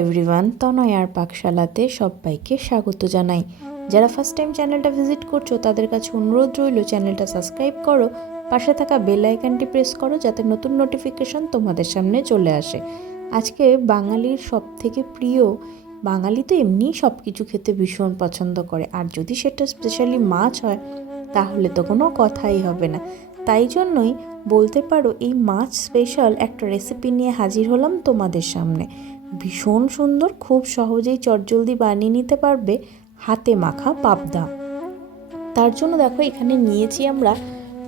Everyone, তনয়ার পাকশালাতে সবাইকে স্বাগত জানাই। যারা ফার্স্ট টাইম চ্যানেলটা ভিজিট করছো তাদের কাছে অনুরোধ রইল, চ্যানেলটা সাবস্ক্রাইব করো, পাশে থাকা বেল আইকনটি প্রেস করো যাতে নতুন নোটিফিকেশন তোমাদের সামনে চলে আসে। আজকে বাঙালির সব থেকে প্রিয়, বাঙালি তো এমনি সব কিছু খেতে ভীষণ পছন্দ করে, আর যদি সেটা স্পেশালি মাছ হয় তাহলে তো কোনো কথাই হবে না। তাই জন্যই বলতে পারো এই মাছ স্পেশাল একটা রেসিপি নিয়ে হাজির হলাম তোমাদের সামনে। ভীষণ সুন্দর, খুব সহজেই চটজলদি বানিয়ে নিতে পারবে হাতে মাখা পাবদা। তার জন্য দেখো এখানে নিয়েছি আমরা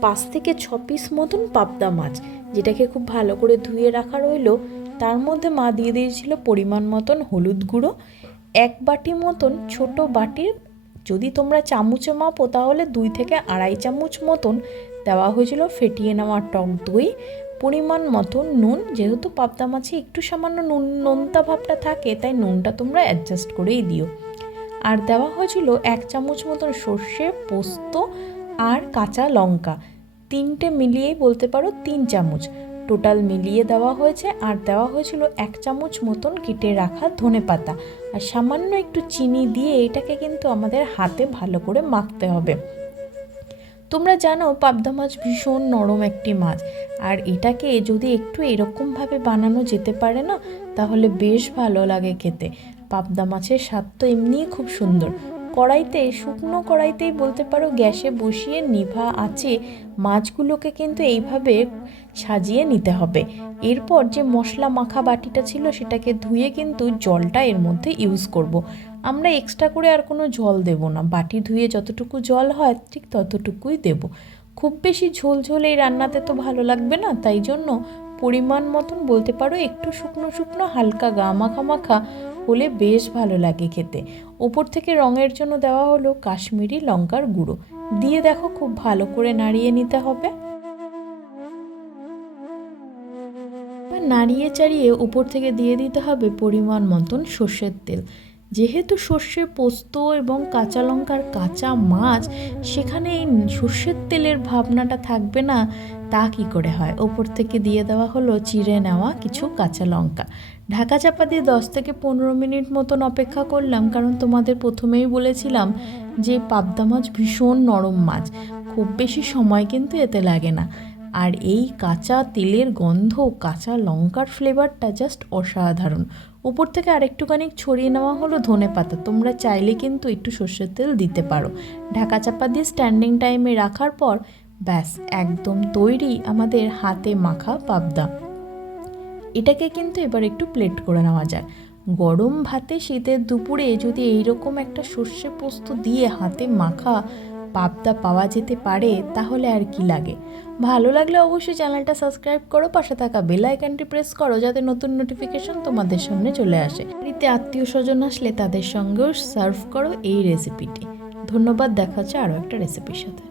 5 থেকে 6 পিস মতন পাবদা মাছ, যেটাকে খুব ভালো করে ধুয়ে রাখা রইল। তার মধ্যে মা দিয়ে দিয়েছিল পরিমাণ মতন হলুদ গুঁড়ো, 1 বাটি মতন, ছোট বাটির যদি তোমরা চামচে মাপো তাহলে 2 থেকে আড়াই চামচ মতন দেওয়া হয়েছিল ফেটিয়ে নেওয়া টক দই, পরিমাণ মতন নুন, যেহেতু পাবদা মাছে একটু সামান্য নোনতা ভাবটা থাকে তাই নুনটা তোমরা অ্যাডজাস্ট করেই দিও। আর দেওয়া হয়েছিল 1 চামচ মতন সর্ষে, পোস্ত আর কাঁচা লঙ্কা, 3টে মিলিয়েই বলতে পারো 3 চামচ টোটাল মিলিয়ে দেওয়া হয়েছে। আর দেওয়া হয়েছিল 1 চামচ মতন কেটে রাখা ধনেপাতা, আর সামান্য একটু চিনি দিয়ে এটাকে কিন্তু আমাদের হাতে ভালো করে মাখতে হবে। তোমরা জানো পাবদা মাছ ভীষণ নরম একটি মাছ, আর এটাকে যদি একটু এরকমভাবে বানানো যেতে পারে না তাহলে বেশ ভালো লাগে খেতে। পাবদা মাছের স্বাদ তো এমনিই খুব সুন্দর। কড়াইতে, শুকনো কড়াইতেই বলতে পারো, গ্যাসে বসিয়ে নিভা আঁচে মাছগুলোকে কিন্তু এইভাবে সাজিয়ে নিতে হবে। এরপর যে মশলা মাখা বাটিটা ছিল সেটাকে ধুয়ে কিন্তু জলটা এর মধ্যে ইউজ করব। আমরা এক্সট্রা করে আর কোনো জল দেব না, বাটি ধুয়ে যতটুকু জল হয় ঠিক ততটুকুই দেব। খুব বেশি ঝোল ঝোল এই রান্নাতে তো ভালো লাগবে না, তাই জন্য পরিমাণ মতন বলতে পারো একটু শুকনো শুকনো হালকা গা মাখা মাখা হলে বেশ ভালো লাগে খেতে। ওপর থেকে রঙের জন্য দেওয়া হলো কাশ্মীরি লঙ্কার গুঁড়ো, দিয়ে দেখো খুব ভালো করে নাড়িয়ে নিতে হবে। নাড়িয়ে চাড়িয়ে উপর থেকে দিয়ে দিতে হবে পরিমাণ মতন সর্ষের তেল। যেহেতু সর্ষে, পোস্ত এবং কাঁচা লঙ্কার কাঁচা মাছ, সেখানে এই সর্ষের তেলের ভাবনাটা থাকবে না তা কি করে হয়। ওপর থেকে দিয়ে দেওয়া হলো চিড়ে নেওয়া কিছু কাঁচা লঙ্কা। ঢাকা চাপা দিয়ে 10 থেকে 15 মিনিট মতন অপেক্ষা করলাম, কারণ তোমাদের প্রথমেই বলেছিলাম যে পাবদা মাছ ভীষণ নরম মাছ, খুব বেশি সময় কিন্তু এতে লাগে না। আর এই কাঁচা তেলের গন্ধ, কাঁচা লঙ্কার ফ্লেভারটা জাস্ট অসাধারণ। উপর থেকে আরেকটুখানি ছড়িয়ে নেওয়া হলো ধনেপাতা, তোমরা চাইলে কিন্তু একটু সর্ষের তেল দিতে পারো। ঢাকা চাপা দিয়ে স্ট্যান্ডিং টাইমে রাখার পর ব্যাস একদম তৈরি আমাদের হাতে মাখা পাবদা। এটাকে কিন্তু এবার একটু প্লেট করে নেওয়া যায়। গরম ভাতে শীতের দুপুরে যদি এইরকম একটা সর্ষে পোস্ত দিয়ে হাতে মাখা পাবদা পাওয়া যেতে পারে তাহলে আর কি লাগে। ভালো লাগলে অবশ্যই চ্যানেলটা সাবস্ক্রাইব করো, পাশে থাকা বেল আইকনটি প্রেস করো যাতে নতুন নোটিফিকেশন তোমাদের সামনে চলে আসে। বাড়িতে আত্মীয় স্বজন আসলে তাদের সঙ্গেও সার্ভ করো এই রেসিপিটি। ধন্যবাদ, দেখা হচ্ছে আরও একটা রেসিপির সাথে।